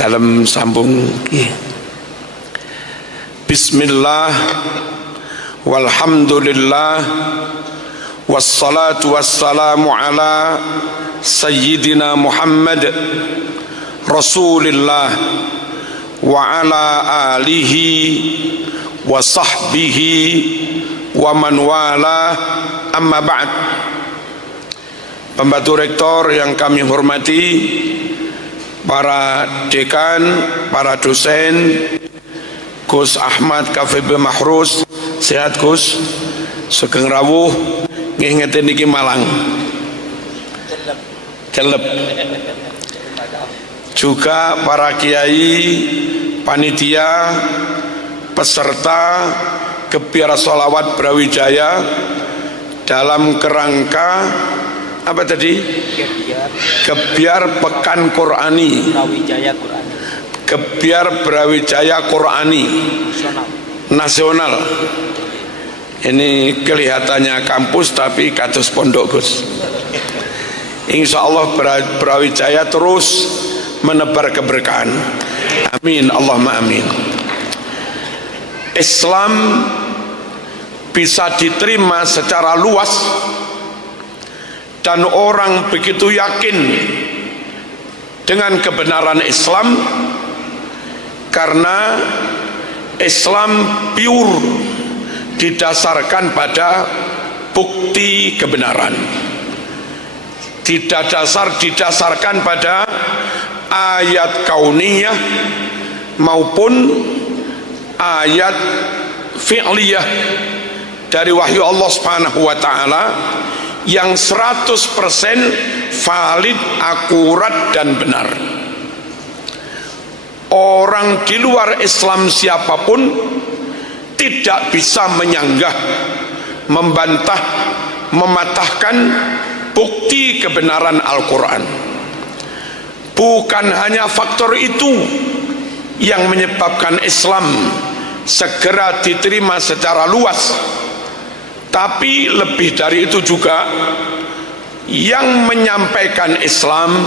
dalam sambung. Bismillah walhamdulillah wassalatu wassalamu ala sayyidina Muhammad Rasulillah wa ala alihi wa sahbihi wa man wala, amma ba'd. Pembantu rektor yang kami hormati, para dekan, para dosen, Gus Ahmad KVB Mahrus, sehat Gus, sugeng rawuh, ngeten iki Malang. Celep. Juga para kiai, panitia, peserta Gebiar Sholawat Brawijaya dalam kerangka apa tadi? Gebiar Pekan Qur'ani. Gebiar Brawijaya Qur'ani nasional. Ini kelihatannya kampus tapi kados pondok Gus. Insya Allah Brawijaya terus menebar keberkahan. Amin, Allahumma amin. Islam bisa diterima secara luas dan orang begitu yakin dengan kebenaran Islam karena Islam pure, didasarkan pada bukti kebenaran, didasarkan pada ayat kauniyah maupun ayat fi'liyah dari wahyu Allah Subhanahu wa taala yang 100% valid, akurat dan benar. Orang di luar Islam siapapun tidak bisa menyanggah, membantah, mematahkan bukti kebenaran Al-Quran. Bukan hanya faktor itu yang menyebabkan Islam segera diterima secara luas, tapi lebih dari itu juga yang menyampaikan Islam,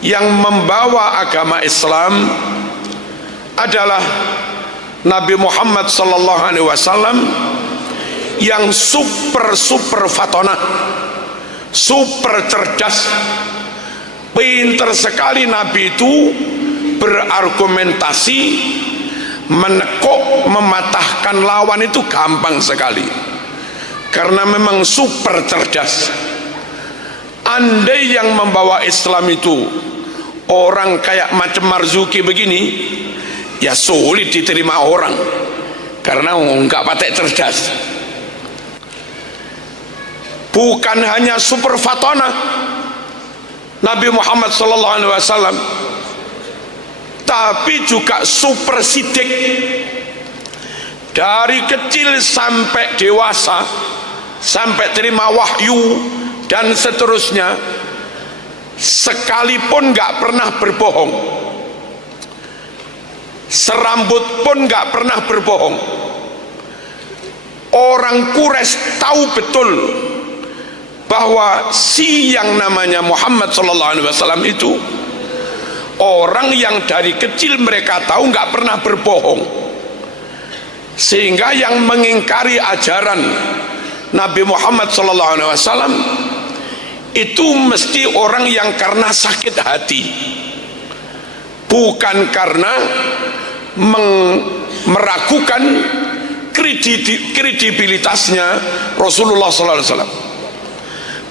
yang membawa agama Islam adalah Nabi Muhammad sallallahu alaihi wasallam yang super fatona, super cerdas, pinter sekali. Nabi itu berargumentasi, menekuk, mematahkan lawan itu gampang sekali karena memang super cerdas. Andai yang membawa Islam itu orang kayak macam Marzuki begini, ya sulit diterima orang karena enggak patek cerdas. Bukan hanya super fatona Nabi Muhammad sallallahu alaihi wasallam, tapi juga super sidik. Dari kecil sampai dewasa, sampai terima wahyu dan seterusnya, sekalipun nggak pernah berbohong, serambut pun nggak pernah berbohong. Orang Quraisy tahu betul bahwa si yang namanya Muhammad sallallahu alaihi wasallam itu orang yang dari kecil mereka tahu nggak pernah berbohong, sehingga yang mengingkari ajaran Nabi Muhammad sallallahu alaihi wasallam itu mesti orang yang karena sakit hati, bukan karena meragukan kredibilitasnya Rasulullah sallallahu alaihi wasallam,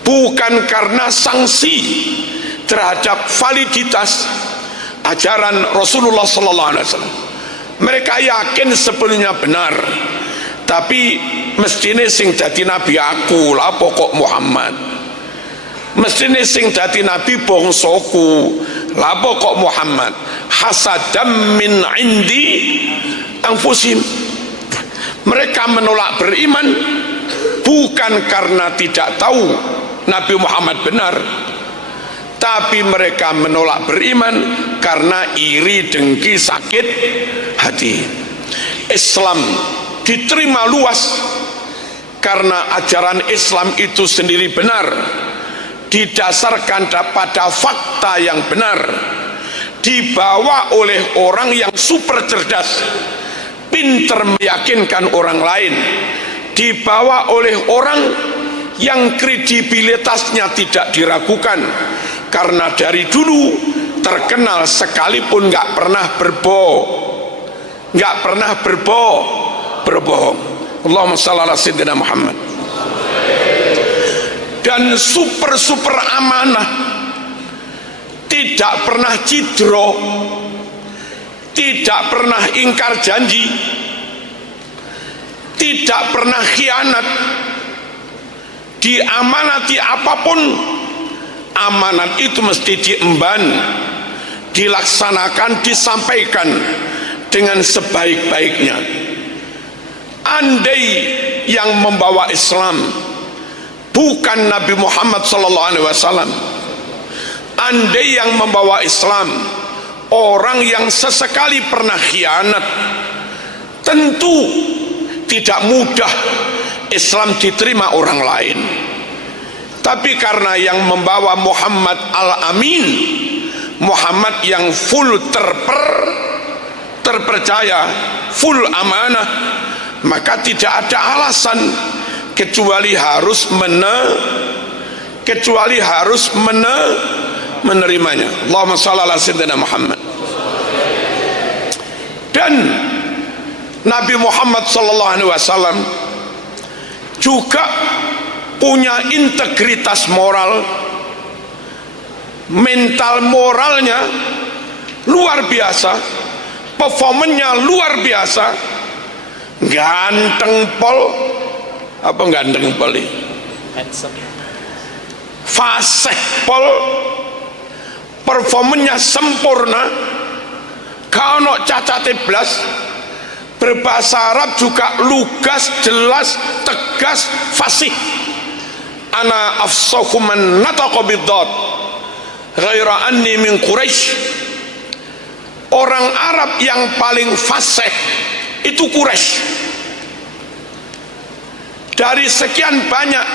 bukan karena sanksi terhadap validitas ajaran Rasulullah sallallahu alaihi wasallam. Mereka yakin sepenuhnya benar, tapi mestine sing dadi nabi aku, lah pokok Muhammad. Mestine sing dadi nabi bangsaku, lah pokok Muhammad. Hasadam min indi anfusim. Mereka menolak beriman bukan karena tidak tahu Nabi Muhammad benar, tapi mereka menolak beriman karena iri, dengki, sakit hati. Islam diterima luas karena ajaran Islam itu sendiri benar, didasarkan pada fakta yang benar, dibawa oleh orang yang super cerdas, pinter meyakinkan orang lain, dibawa oleh orang yang kredibilitasnya tidak diragukan, karena dari dulu terkenal sekalipun nggak pernah berbohong. Allahumma shalli ala sayyidina Muhammad. Dan super amanah, tidak pernah cidro, tidak pernah ingkar janji, tidak pernah khianat. Diamanati apapun, amanat itu mesti diemban, dilaksanakan, disampaikan dengan sebaik-baiknya. Andai yang membawa Islam bukan Nabi Muhammad SAW, andai yang membawa Islam orang yang sesekali pernah khianat, tentu tidak mudah Islam diterima orang lain. Tapi karena yang membawa Muhammad Al-Amin, Muhammad yang full terpercaya, full amanah, maka tidak ada alasan kecuali harus menerimanya. Allahumma shalli ala sayyidina Muhammad. Dan Nabi Muhammad SAW juga punya integritas moral, mental moralnya luar biasa, performanya luar biasa. Ganteng pol, apa ganteng pol ini? Fasih pol, performanya sempurna, kalau cacate blas, berbahasa Arab juga lugas, jelas, tegas, fasih. Ana afsahu man nataqa bid-dad ghaira anni min Quraisy. Orang Arab yang paling fasih itu Quraisy. Dari sekian banyak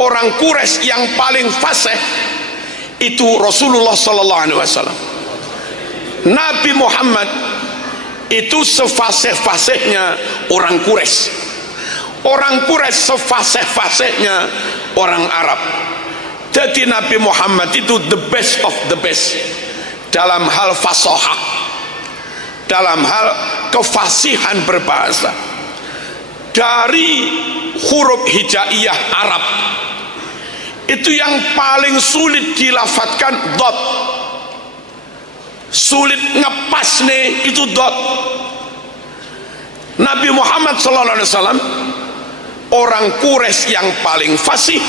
orang Quraisy yang paling fasih itu Rasulullah SAW. Nabi Muhammad itu sefasih-fasihnya orang Quraisy. Orang Quraisy sefasih-fasihnya orang Arab. Jadi Nabi Muhammad itu the best of the best dalam hal fasahah, dalam hal kefasihan berbahasa. Dari huruf hijaiyah Arab itu yang paling sulit dilafadzkan dot, sulit ngepas nih itu dot. Nabi Muhammad SAW orang Quraisy yang paling fasih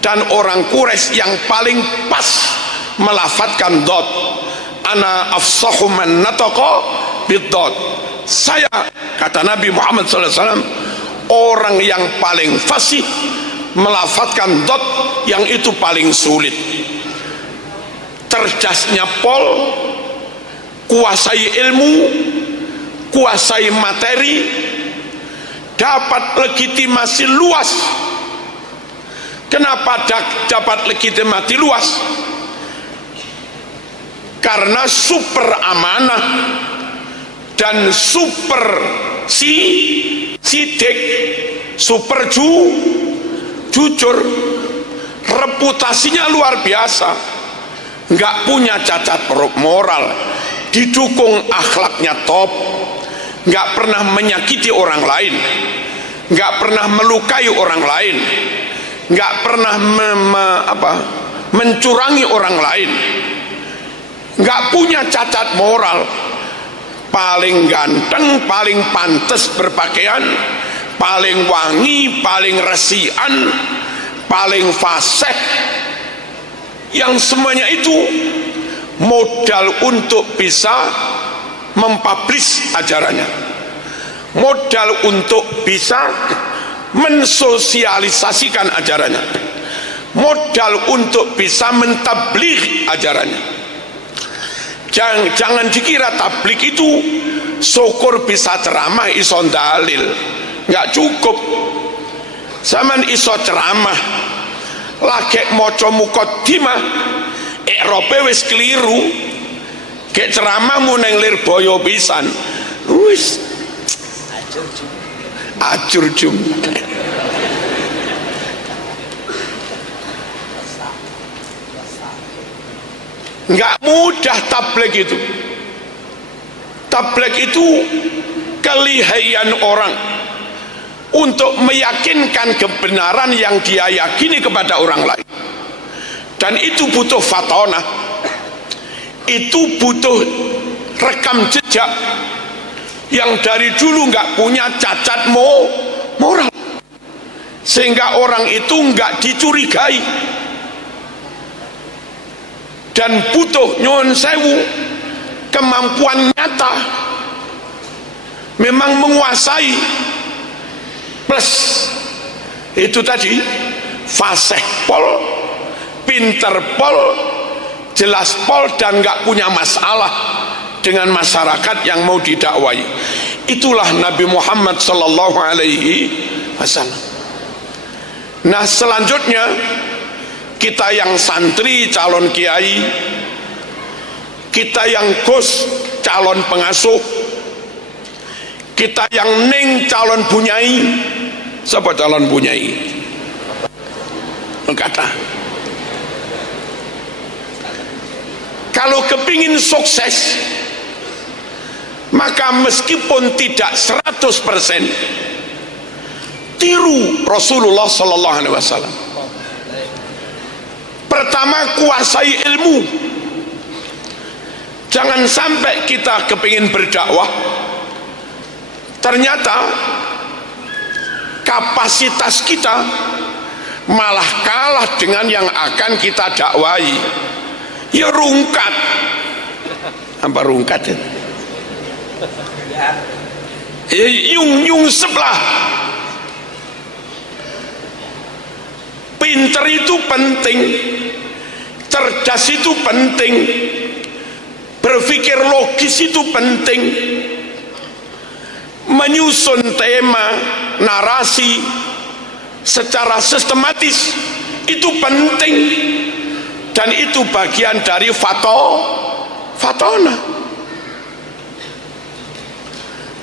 dan orang Quraisy yang paling pas melafadzkan dot. Ana afsahu man nataqa bid-dot. Saya, kata Nabi Muhammad SAW, orang yang paling fasih melafadzkan dot yang itu paling sulit. Cerdasnya pol, kuasai ilmu, kuasai materi, dapat legitimasi luas. Kenapa dapat legitimasi luas? Karena super amanah dan super sidik, super jujur, reputasinya luar biasa, nggak punya cacat moral, didukung akhlaknya top, nggak pernah menyakiti orang lain, nggak pernah melukai orang lain, nggak pernah mencurangi orang lain, nggak punya cacat moral, paling ganteng, paling pantas berpakaian, paling wangi, paling resian, paling fasih. Yang semuanya itu modal untuk bisa mempublish ajarannya, modal untuk bisa mensosialisasikan ajarannya, modal untuk bisa mentabligh ajarannya. Jangan dikira tabligh itu syukur bisa ceramah iso dalil, nggak cukup. Zaman iso ceramah lagi maca muqaddimah i'rabe wis keliru, Kayak ceramahmu neng Lirboyo pisan. Wis acur jum. Nggak mudah tabligh itu. Tabligh itu kelihayan orang untuk meyakinkan kebenaran yang dia yakini kepada orang lain, dan itu butuh fatonah, itu butuh rekam jejak yang dari dulu nggak punya cacat moral, sehingga orang itu nggak dicurigai, dan butuh nyuwun sewu kemampuan nyata memang menguasai, plus itu tadi fasih pol, pinter pol, jelas pol, dan nggak punya masalah dengan masyarakat yang mau didakwai. Itulah Nabi Muhammad sallallahu alaihi wasallam. Nah, selanjutnya kita yang santri calon kiai, kita yang gus calon pengasuh, kita yang ning calon bunyai. Siapa calon bunyai? Kata kalau kepingin sukses, maka meskipun tidak 100%, tiru Rasulullah sallallahu alaihi wasallam. Pertama, kuasai ilmu. Jangan sampai kita kepingin berdakwah, ternyata kapasitas kita malah kalah dengan yang akan kita dakwai. Ya rungkat. Apa rungkat itu? Ya nyungsep lah. Pinter itu penting, cerdas itu penting, berpikir logis itu penting, menyusun tema, narasi secara sistematis itu penting, dan itu bagian dari fatona.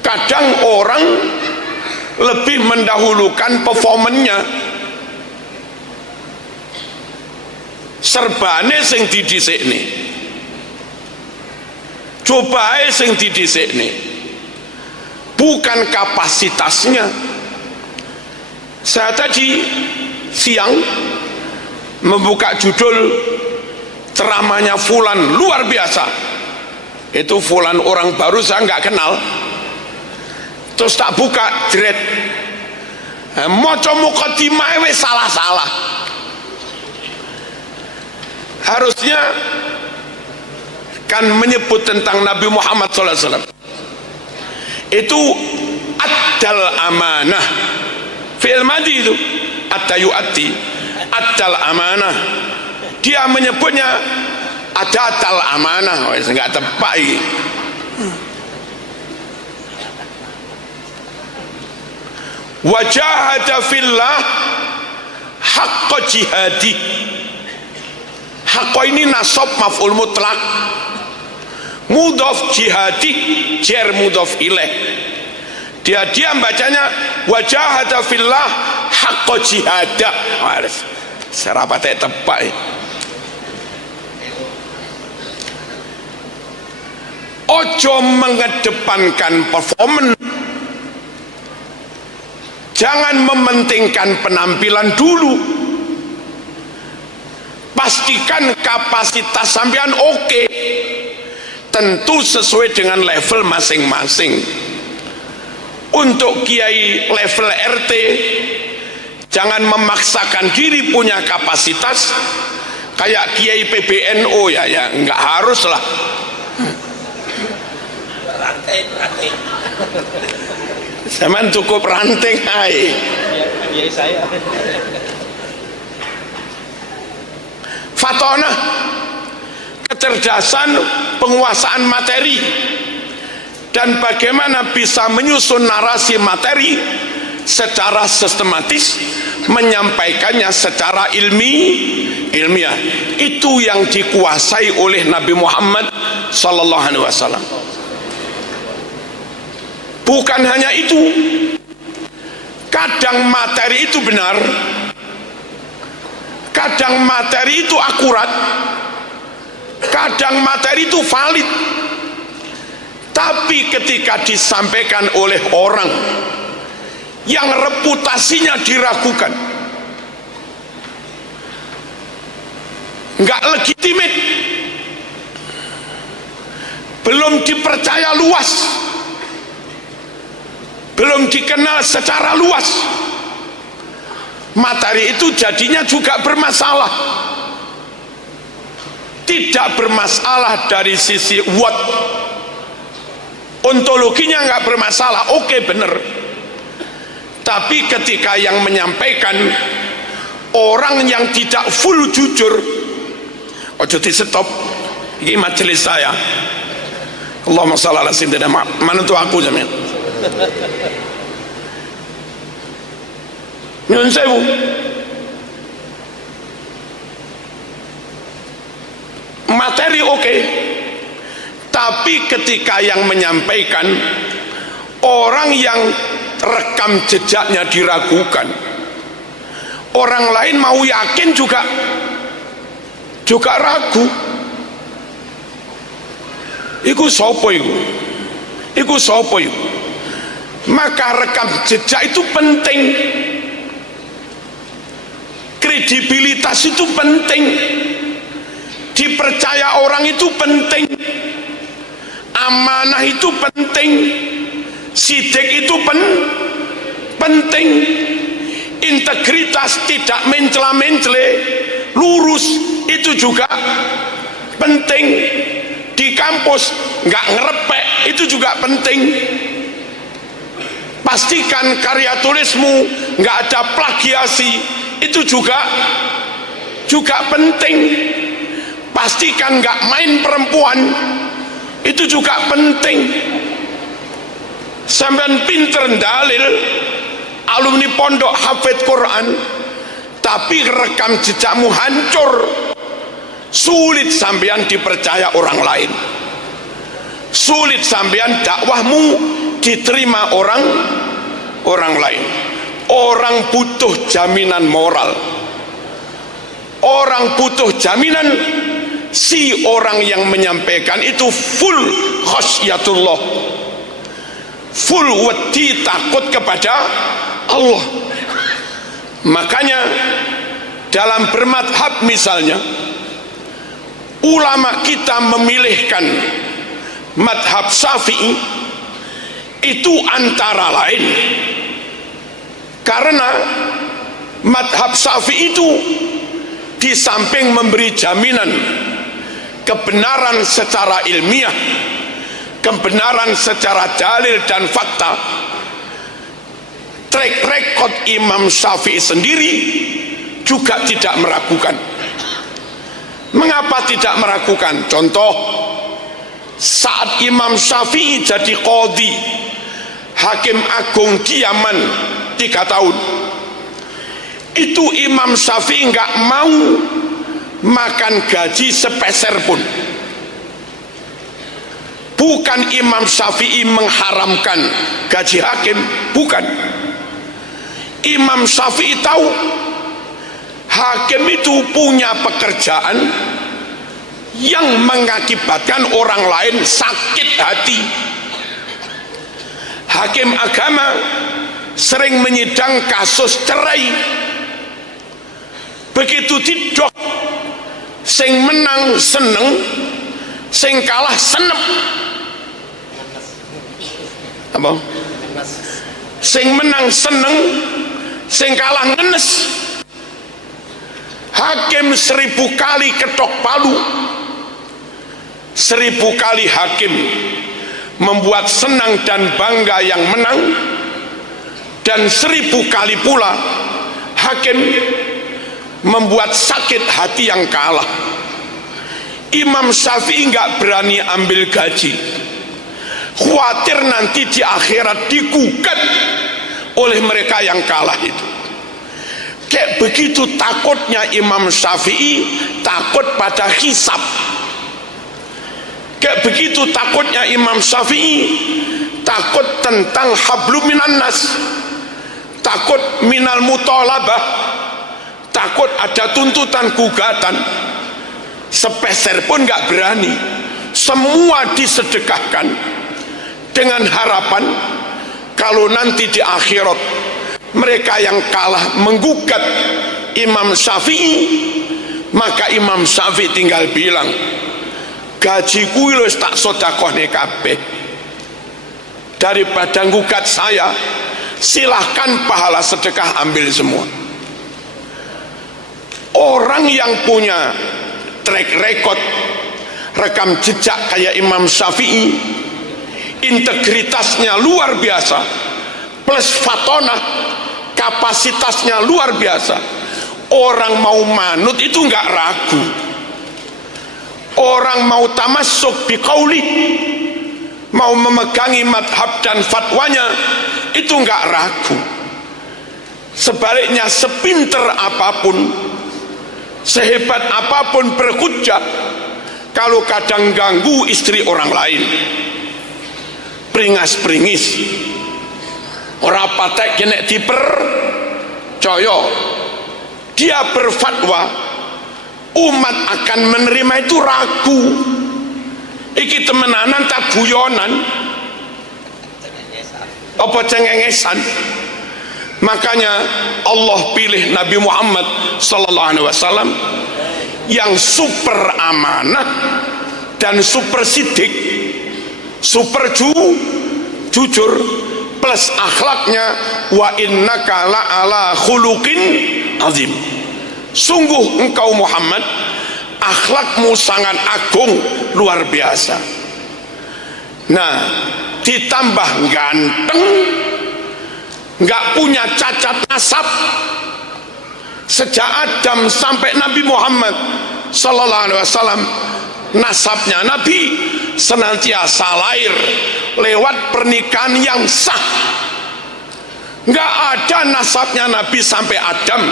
Kadang orang lebih mendahulukan performanya, serbane sing didhisikne, cobae sing didhisikne, bukan kapasitasnya. Saya tadi siang membuka judul ceramahnya Fulan, luar biasa. Itu Fulan orang baru, saya nggak kenal. Terus tak buka jeret, maca mukadimah wis salah-salah. Harusnya kan menyebut tentang Nabi Muhammad SAW itu addal amanah, fi'il madhi itu adda yu'addi, addal amanah. Dia menyebutnya adatal amanah, nggak tepat ini. Wajahada fillah haqqa jihadi. Haqqa ini nasab maf'ul mutlak, mudhaf jihadi jar mudhaf ilaih. Dia bacanya wajahada fillah haqqa jihada. Serapate tepak. Ojo mengedepankan performance, jangan mementingkan penampilan dulu. Pastikan kapasitas sampean oke, tentu sesuai dengan level masing-masing. Untuk kiai level RT, jangan memaksakan diri punya kapasitas kayak kiai PBNO, ya nggak harus lah. Zaman cukup ranting aja. Kiai saya. Fatona, kecerdasan penguasaan materi, dan bagaimana bisa menyusun narasi materi secara sistematis, menyampaikannya secara ilmiah. Itu yang dikuasai oleh Nabi Muhammad sallallahu alaihi wasallam. Bukan hanya itu, kadang materi itu benar, kadang materi itu akurat, kadang materi itu valid, tapi ketika disampaikan oleh orang yang reputasinya diragukan, nggak legitimit, belum dipercaya luas, belum dikenal secara luas, materi itu jadinya juga bermasalah. Tidak bermasalah dari sisi what, ontologinya nggak bermasalah, oke, bener. Tapi ketika yang menyampaikan orang yang tidak full jujur, ojo di stop, ini majelis saya. Allahumma shalli ala sayyidina Muhammad. Mana tuh aku jamin? Nyun sewu. Materi oke, tapi ketika yang menyampaikan orang yang rekam jejaknya diragukan, orang lain mau yakin juga ragu. Iku sopo iku? Iku sopo iku? Maka rekam jejak itu penting, kredibilitas itu penting, dipercaya orang itu penting, amanah itu penting, sidik itu penting, integritas tidak mencela-mencele, lurus itu juga penting, di kampus nggak ngerepek itu juga penting, pastikan karya tulismu nggak ada plagiasi itu juga penting, pastikan nggak main perempuan itu juga penting. Sampean pinter dalil, alumni pondok hafid Quran, tapi rekam jejakmu hancur, sulit sampean dipercaya orang lain, sulit sampean dakwahmu diterima orang lain. Orang butuh jaminan moral, orang butuh jaminan si orang yang menyampaikan itu full khasyatullah, full wedi takut kepada Allah. Makanya dalam bermadhab misalnya, ulama kita memilihkan madhab Syafi'i itu antara lain karena madhab Syafi'i itu di samping memberi jaminan kebenaran secara ilmiah, kebenaran secara dalil dan fakta, track record Imam Syafi'i sendiri juga tidak meragukan. Mengapa tidak meragukan? Contoh, saat Imam Syafi'i jadi qadhi, hakim agung di Yaman 3 tahun, itu Imam Syafi'i nggak mau makan gaji sepeser pun. Bukan Imam Syafi'i mengharamkan gaji hakim, bukan. Imam Syafi'i tahu hakim itu punya pekerjaan yang mengakibatkan orang lain sakit hati. Hakim agama sering menyidang kasus cerai, begitu didok, sing menang seneng, sing kalah senep. Apa? Sing menang seneng, sing kalah ngenes. Hakim 1000 kali ketok palu, 1000 kali hakim membuat senang dan bangga yang menang, dan 1000 kali pula hakim membuat sakit hati yang kalah. Imam Syafi'i nggak berani ambil gaji, khawatir nanti di akhirat digugat oleh mereka yang kalah itu. Kayak begitu takutnya Imam Syafi'i takut pada hisab. Kayak begitu takutnya Imam Syafi'i takut tentang hablum minan nas, takut minal mutolabah, takut ada tuntutan gugatan. Sepeser pun nggak berani, semua disedekahkan dengan harapan kalau nanti di akhirat mereka yang kalah menggugat Imam Syafi'i, maka Imam Syafi'i tinggal bilang, gajiku wis tak sedekahne kabeh, daripada gugat saya, silahkan pahala sedekah ambil semua. Orang yang punya track record, rekam jejak kayak Imam Syafi'i, integritasnya luar biasa, plus fatonah, kapasitasnya luar biasa. Orang mau manut itu nggak ragu, orang mau tamassuk biqauli, mau memegangi madhab dan fatwanya itu nggak ragu. Sebaliknya, sepinter apapun, sehebat apapun berhujjah, kalau kadang ganggu istri orang lain, peringas-peringis, ora patek kena dipercaya, dia berfatwa, umat akan menerima itu ragu. Iki temenanan tak guyonan apa cengengesan. Makanya Allah pilih Nabi Muhammad sallallahu alaihi wasallam yang super amanah dan super sidik, super jujur, plus akhlaknya, wa innaka la'ala khuluqin azim. Sungguh engkau Muhammad, akhlakmu sangat agung, luar biasa. Nah, ditambah ganteng, nggak punya cacat nasab. Sejak Adam sampai Nabi Muhammad sallallahu alaihi wasallam, nasabnya Nabi senantiasa lahir lewat pernikahan yang sah. Nggak ada nasabnya Nabi sampai Adam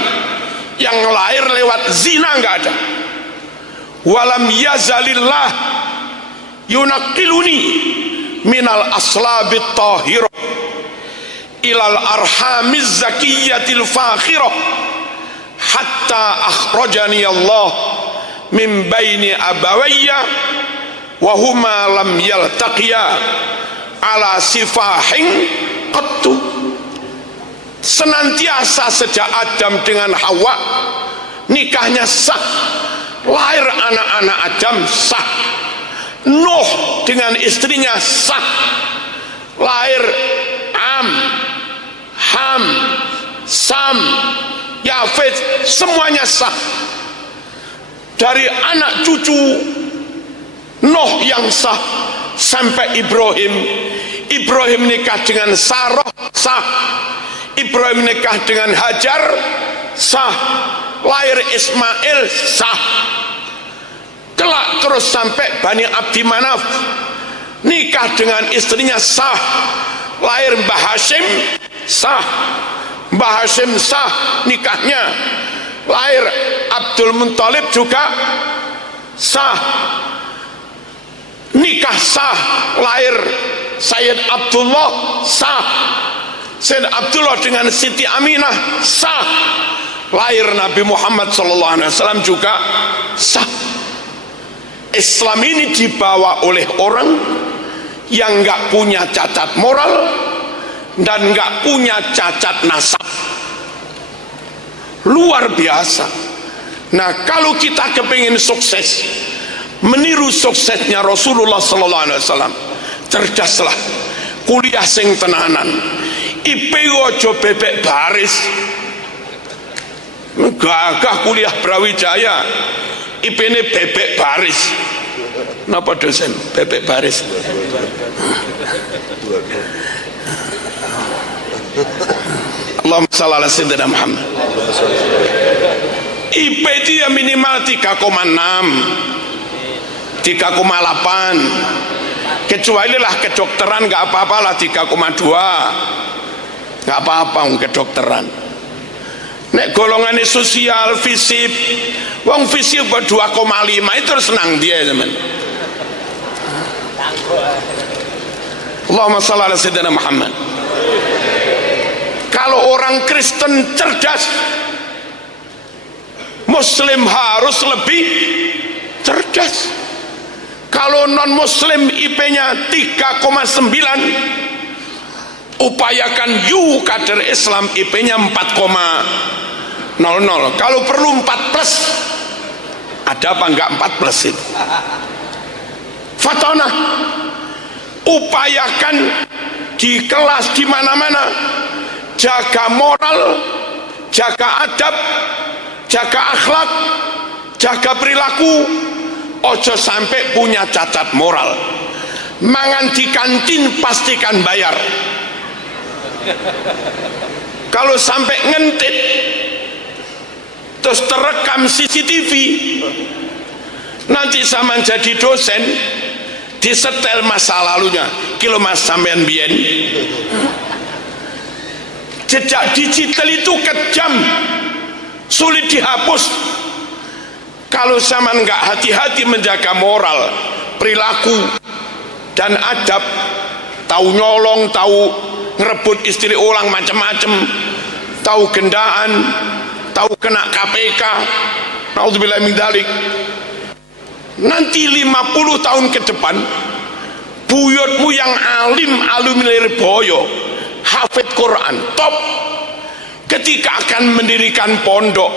yang lahir lewat zina, nggak ada. Walam yazalillah yunaqiluni minal aslabit tahirah ilal arhamiz zakiyatil fakhirah hatta akhrajani Allah min baini abawayya wa huma lam yaltaqiya ala sifahin qattu. Senantiasa sejak Adam dengan Hawa nikahnya sah, lahir anak-anak Adam sah. Nuh dengan istrinya sah, lahir Am, Ham, Sam, Yafet, semuanya sah. Dari anak cucu Nuh yang sah sampai Ibrahim, Ibrahim nikah dengan Sarah sah, Ibrahim nikah dengan Hajar sah, lahir Ismail sah. Kelak terus sampai Bani Abdi Manaf, nikah dengan istrinya sah, lahir Mbah Hashim sah, Mbah Hashim sah nikahnya, lahir Abdul Muthalib juga sah, nikah sah, lahir Sayyid Abdullah sah, Sayyid Abdullah dengan Siti Aminah sah, lahir Nabi Muhammad SAW juga sah. Islam ini dibawa oleh orang yang nggak punya cacat moral dan nggak punya cacat nasab, luar biasa. Nah, kalau kita kepingin sukses, meniru suksesnya Rasulullah SAW, cerdaslah, kuliah sing tenanan, IP ojo bebek baris, gagah kuliah Brawijaya, IP ini bebek baris. Napa dosen bebek baris? Allahumma shalli ala sayyidina Muhammad. IP dia minimal 3,6, 3,8. Kecuali lah kedokteran nggak apa-apa lah 3,2, nggak apa-apa kedokteran. nek golongannya sosial, fisip, wong fisip kok 2,5 itu terus senang dia teman. Allahumma shalli ala sayyidina Muhammad. Kalau orang Kristen cerdas, Muslim harus lebih cerdas. Kalau non Muslim IP-nya 3,9, upayakan you kader Islam IP-nya 4,00. Kalau perlu 4+, ada apa enggak 4+ itu? Fatona, upayakan di kelas di mana-mana jaga moral, jaga adab, jaga akhlak, jaga perilaku. Ojo sampai punya cacat moral. Mangan di kantin pastikan bayar. Kalau sampai ngentit terus terekam CCTV, nanti sama jadi dosen disetel masa lalunya. Kilo mas sampean bien. Jejak digital itu kejam, sulit dihapus. Kalau zaman nggak hati-hati menjaga moral, perilaku, dan adab, tahu nyolong, tahu ngerebut istri orang macam-macam, tahu gendaan, tahu kena KPK, naudzubillah min dzalik. Nanti 50 tahun ke depan, buyutmu yang alim Lirboyo, hafid Quran, top, ketika akan mendirikan pondok,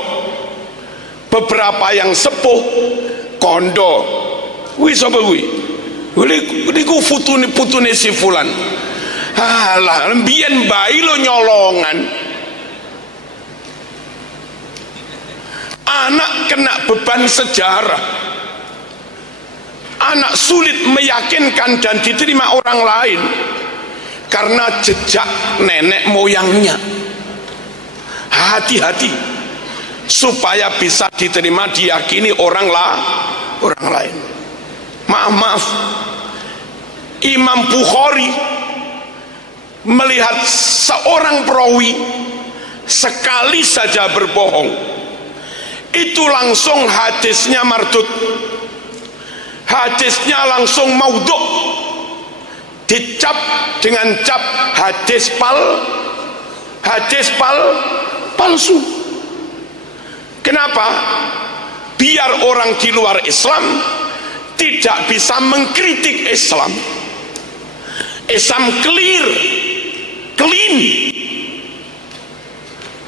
beberapa yang sepuh kondo wis apa kuwi niku putune si fulan, alah mbiyen bayi lo nyolongan, anak kena beban sejarah, anak sulit meyakinkan dan diterima orang lain karena jejak nenek moyangnya. Hati-hati supaya bisa diterima, diyakini orang lain. Maaf, Imam Bukhari melihat seorang perawi sekali saja berbohong, itu langsung hadisnya mardud, hadisnya langsung maudhu', dicap dengan cap hadis palsu. Kenapa? Biar orang di luar Islam tidak bisa mengkritik Islam. Islam clean,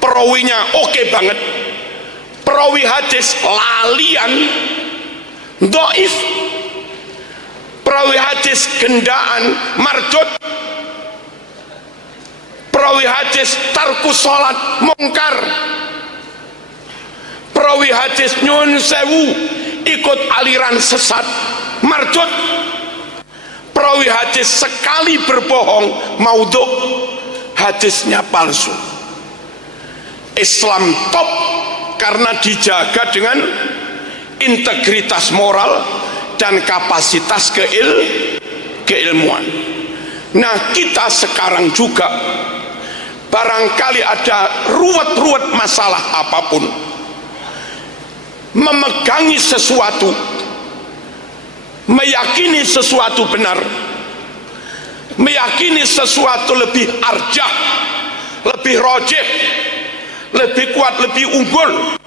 perawinya oke banget, perawi hadis lalian, dhaif, perawi hadis gendaan, mardud, perawi hadis tarkus salat, mungkar, perawi hadis nyun sewu ikut aliran sesat, mardud, perawi hadis sekali berbohong maudhu', hadisnya palsu. Islam top karena dijaga dengan integritas moral dan kapasitas keilmuan. Nah, kita sekarang juga barangkali ada ruwet-ruwet masalah apapun, memegangi sesuatu, meyakini sesuatu benar, meyakini sesuatu lebih arjah, lebih rojih, lebih kuat, lebih unggul.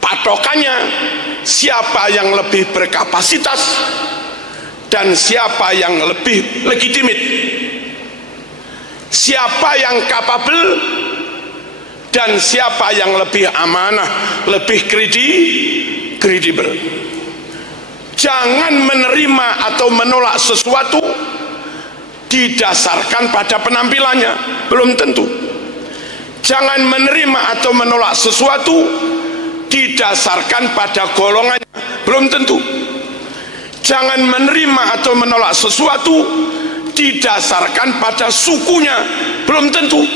Patokannya siapa yang lebih berkapasitas dan siapa yang lebih legitimit, siapa yang kapabel dan siapa yang lebih amanah, lebih kredibel. Jangan menerima atau menolak sesuatu didasarkan pada penampilannya, belum tentu. Jangan menerima atau menolak sesuatu didasarkan pada golongannya, belum tentu. Jangan menerima atau menolak sesuatu didasarkan pada sukunya, belum tentu.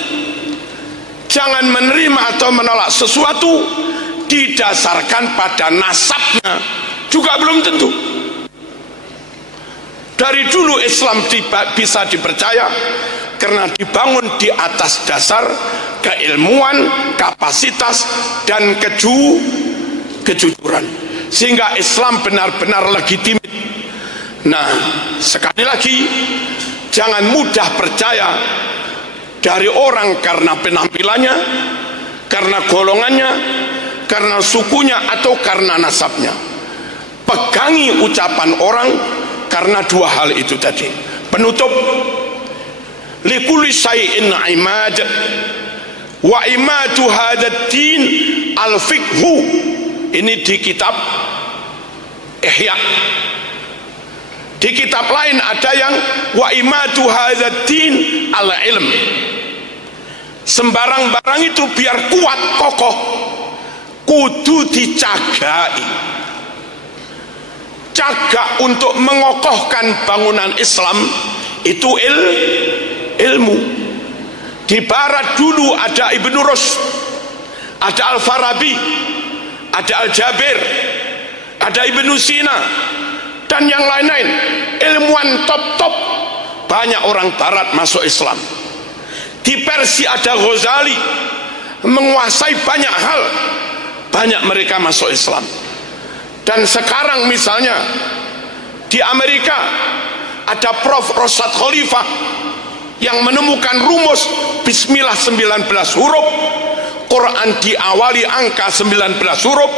Jangan menerima atau menolak sesuatu didasarkan pada nasabnya, juga belum tentu. Dari dulu Islam bisa dipercaya karena dibangun di atas dasar keilmuan, kapasitas, dan kejujuran, sehingga Islam benar-benar legitimit. Nah, sekali lagi, jangan mudah percaya dari orang karena penampilannya, karena golongannya, karena sukunya, atau karena nasabnya. Pegangi ucapan orang karena dua hal itu tadi. Penutup, likulli syai'in imad wa imatu hadzal din al-fiqhu. Ini di kitab Ihya. Di kitab lain ada yang wa imatu hadzal din al-ilm. Sembarang-barang itu biar kuat kokoh kudu dicagai. Cagak untuk mengokohkan bangunan Islam itu ilmu. Di barat dulu ada Ibnu Rushd, ada Al-Farabi, ada Al-Jabir, ada Ibnu Sina, dan yang lain-lain. Ilmuwan top-top. Banyak orang barat masuk Islam. Di Persia ada Ghazali, menguasai banyak hal, banyak mereka masuk Islam. Dan sekarang misalnya di Amerika ada Prof. Rashad Khalifah yang menemukan rumus Bismillah 19 huruf, Quran diawali angka 19 huruf.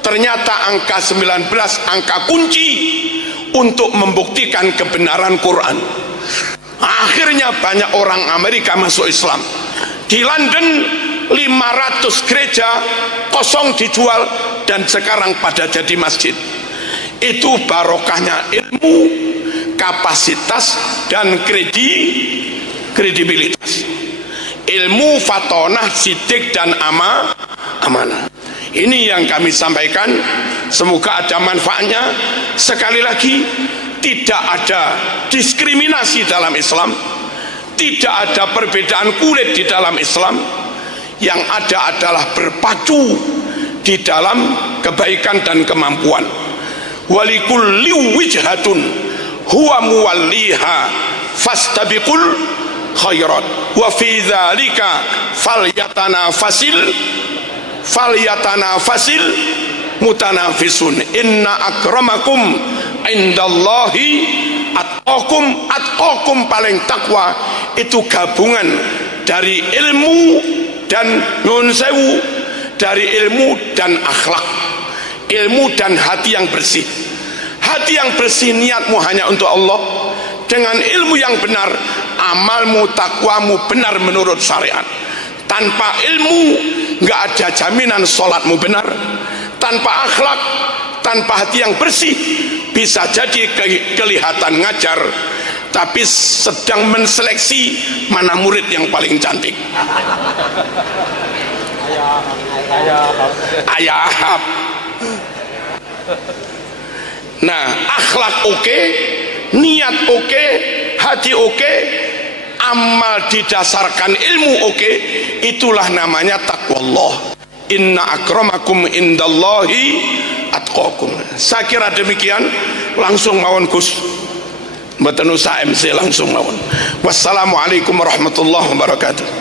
Ternyata angka 19 angka kunci untuk membuktikan kebenaran Quran. Akhirnya banyak orang Amerika masuk Islam. Di London 500 gereja kosong dijual dan sekarang pada jadi masjid. Itu barokahnya ilmu, kapasitas, dan kredibilitas. Ilmu, fatonah, sidik, dan amanah. Ini yang kami sampaikan, semoga ada manfaatnya. Sekali lagi, tidak ada diskriminasi dalam Islam, tidak ada perbedaan kulit di dalam Islam. Yang ada adalah berpacu di dalam kebaikan dan kemampuan. Walikulli wijhatun huwa muwalliha fastabiqul khairat wa fi dzalika falyatanafasil mutanafisun. Inna akramakum indallahi atqakum paling takwa. Itu gabungan dari ilmu dan nyun sewu, dari ilmu dan akhlak, ilmu dan hati yang bersih. Hati yang bersih, niatmu hanya untuk Allah. Dengan ilmu yang benar, amalmu, takwamu benar menurut syariat. Tanpa ilmu nggak ada jaminan sholatmu benar. Tanpa akhlak, tanpa hati yang bersih, bisa jadi kelihatan ngajar, tapi sedang menseleksi mana murid yang paling cantik. Ayahab. Nah, akhlak oke, niat oke, hati oke, amal didasarkan ilmu oke, itulah namanya taqwallah. Inna akramakum indallahi atqakum. Saya kira demikian. Langsung mawon Gus, mboten usah MC, langsung mawon. Wassalamualaikum warahmatullahi wabarakatuh.